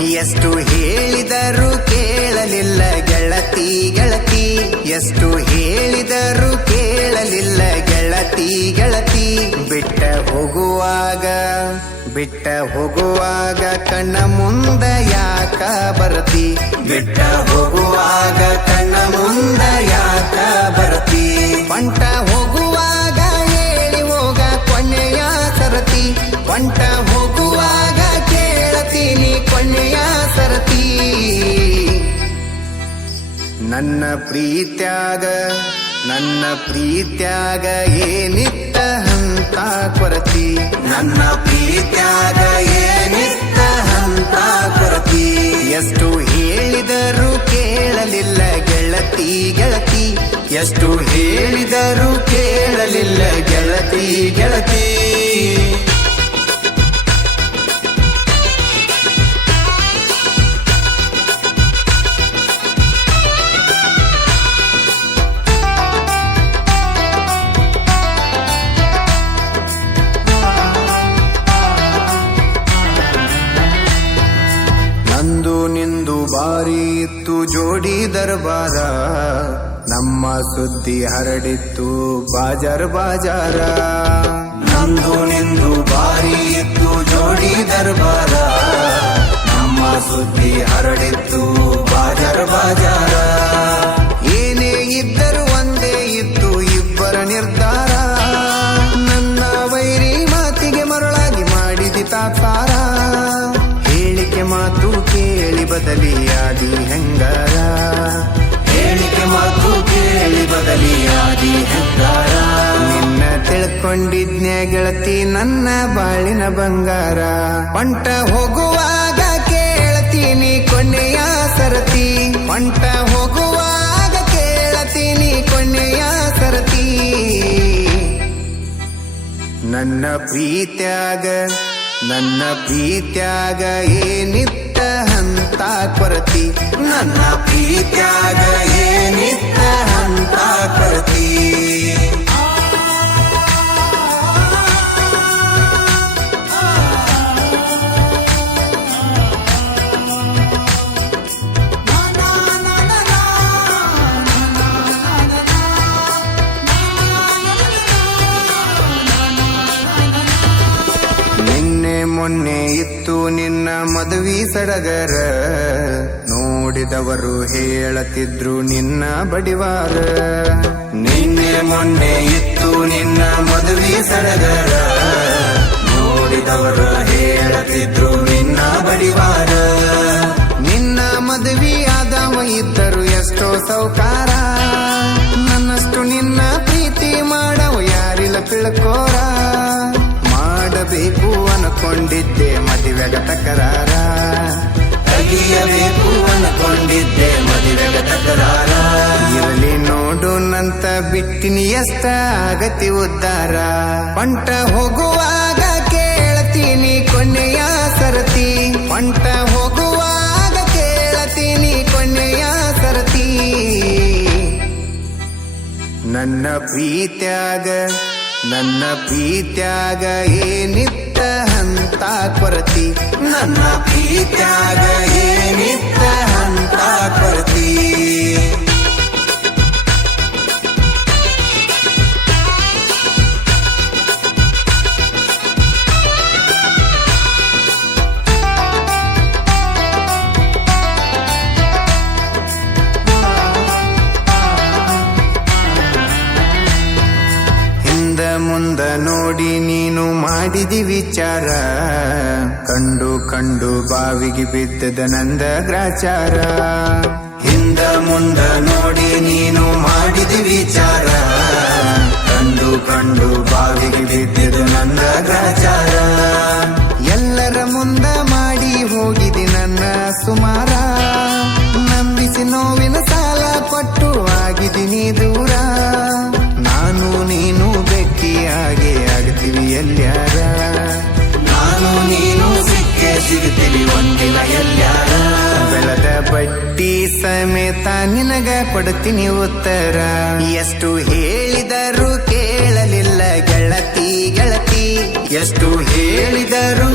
ಎಷ್ಟು ಹೇಳಿದರೂ ಕೇಳಲಿಲ್ಲ ಗೆಳತಿ ಗೆಳತಿ. ಎಷ್ಟು ಹೇಳಿದರೂ ಕೇಳಲಿಲ್ಲ ಗೆಳತಿ ಗೆಳತಿ. ಬಿಟ್ಟ ಹೋಗುವಾಗ ಬಿಟ್ಟ ಹೋಗುವಾಗ ಕಣ್ಣ ಮುಂದ ಯಾಕ ಬರತಿ? ಬಿಟ್ಟ ಹೋಗುವಾಗ ನನ್ನ ಪ್ರೀತ್ಯಾಗ ನನ್ನ ಪ್ರೀತ್ಯಾಗ ಏನಿತ್ತ ಹಂತ ಕೊರತಿ. ನನ್ನ ಪ್ರೀತ್ಯಾಗ ಏನಿತ್ತ ಹಂತ ಕೊರತಿ. ಎಷ್ಟು ಹೇಳಿದರೂ ಕೇಳಲಿಲ್ಲ ಗೆಳತಿ ಗೆಳತಿ. ಎಷ್ಟು ಹೇಳಿದರೂ ಕೇಳಲಿಲ್ಲ ಗೆಳತಿ ಗೆಳತಿ. ಬಾರಿ ಇತ್ತು ಜೋಡಿ ದರ್ಬಾರ, ನಮ್ಮ ಸುದ್ದಿ ಹರಡಿತ್ತು ಬಾಜಾರ್ ಬಾಜಾರ. ನಂದು ನಿಂದು ಬಾರಿ ಇತ್ತು ಜೋಡಿ ದರ್ಬಾರ, ನಮ್ಮ ಸುದ್ದಿ ಹರಡಿತ್ತು ಬಾಜಾರ್ ಬಾಜಾರ. ಬದಲಿಯಾದಿ ಹೆಂಗಾರ? ಹೇಳಿಕೆ ಮಾತು ಕೇಳಿ ಬದಲಿಯಾದಿ ಹೆಂಗಾರ? ನಿನ್ನ ತಿಳ್ಕೊಂಡಿದ್ನೆ ಗೆಳತಿ ನನ್ನ ಬಾಳಿನ ಬಂಗಾರ. ಪಂಟ ಹೋಗುವಾಗ ಕೇಳತೀನಿ ಕೊನೆಯ ಸರತಿ. ಪಂಟ ಹೋಗುವಾಗ ಕೇಳತೀನಿ ಕೊನೆಯ ಸರತಿ. ನನ್ನ ಪ್ರೀತ್ಯಾಗ ನನ್ನ ಪ್ರೀತ್ಯಾಗ ಏನಿತ್ತ? ಹಂತ ಕೊರತಿ ನನ್ನ ಪ್ರೀತ್ಯಾಗ ಏನಿತ್ತ ಅಂತ ಕೊರತಿ ಮೊನ್ನೆ ಇತ್ತು ನಿನ್ನ ಮದುವೆ ಸಡಗರ. ನೋಡಿದವರು ಹೇಳತಿದ್ರು ನಿನ್ನ ಬಡಿವಾರ. ನಿನ್ನೆ ಮೊನ್ನೆ ಇತ್ತು ನಿನ್ನ ಮದುವೆ ಸಡಗರ. ನೋಡಿದವರು ಹೇಳತಿದ್ರು ನಿನ್ನ ಬಡಿವಾರ. ನಿನ್ನ ಮದುವೆ ಆದವ ಇದ್ದರು ಎಷ್ಟೋ ಸೌಕಾರ. ನನ್ನಷ್ಟು ನಿನ್ನ ಪ್ರೀತಿ ಮಾಡವ ಯಾರಿಲ್ಲ ತಿಳ್ಕೋರ. ಮಾಡಬೇಕು ಅನ್ಕೊಂಡಿದ್ದೆ ಮದುವೆಗ ತಕರಾರ ಕಲಿಯಬೇಕು ಅನ್ಕೊಂಡಿದ್ದೆ ಮದುವೆಗ ತಕರಾರ ಇರಲಿ ನೋಡು ನಂತ ಬಿಟ್ಟಿನಿ ಎಷ್ಟ ಆಗತಿ ಉದ್ದಾರ. ಪಂಟ ಹೋಗುವಾಗ ಕೇಳ್ತೀನಿ ಕೊನೆಯ ಸರತಿ. ಪಂಟ ಹೋಗುವಾಗ ಕೇಳ್ತೀನಿ ಕೊನೆಯ ಸರತಿ. ನನ್ನ ಪ್ರೀತ್ಯಾಗ ನನ್ನ ಪ್ರೀತ್ಯಾಗ ಏನಿತ್ತ ಹಂತ ಕೊರತಿ. ನನ್ನ ಪ್ರೀತ್ಯಾಗ ಏನಿತ್ತ ಮುಂದ ನೋಡಿ ನೀನು ಮಾಡಿದಿ ವಿಚಾರ. ಕಂಡು ಕಂಡು ಬಾವಿಗೆ ಬಿದ್ದದ ನಂದ ಗ್ರಾಚಾರ. ಹಿಂದ ಮುಂದ ನೋಡಿ ನೀನು ಮಾಡಿದಿ ವಿಚಾರ. ಕಂಡು ಕಂಡು ಬಾವಿಗೆ ಬಿದ್ದದ ನಂದ ಗ್ರಾಚಾರ. ಎಲ್ಲರ ಮುಂದ ಮಾಡಿ ಹೋಗಿದಿ ನನ್ನ ಸುಮಾರ. ನಂಬಿಸಿ ನೋವಿನ ಸಾಲ ಕೊಟ್ಟು ಆಗಿದ್ದೀನಿ ದೂರ. ನಾನು ನೀನು ಬೆಕ್ಕಿಯಾಗೆ ಆಗ್ತೀವಿ ಎಲ್ಯಾರ ನಾನು ನೀನು ಸಿಕ್ಕೇ ಸಿಗ್ತೀವಿ ಒಂದಿನ ಎಲ್ಯಾರ ಬೆಳೆದ ಬಟ್ಟಿ ಸಮೇತ ನಿನಗ ಕೊಡ್ತೀನಿ ಉತ್ತರ. ಎಷ್ಟು ಹೇಳಿದರೂ ಕೇಳಲಿಲ್ಲ ಗೆಳತಿ ಗೆಳತಿ. ಎಷ್ಟು ಹೇಳಿದರೂ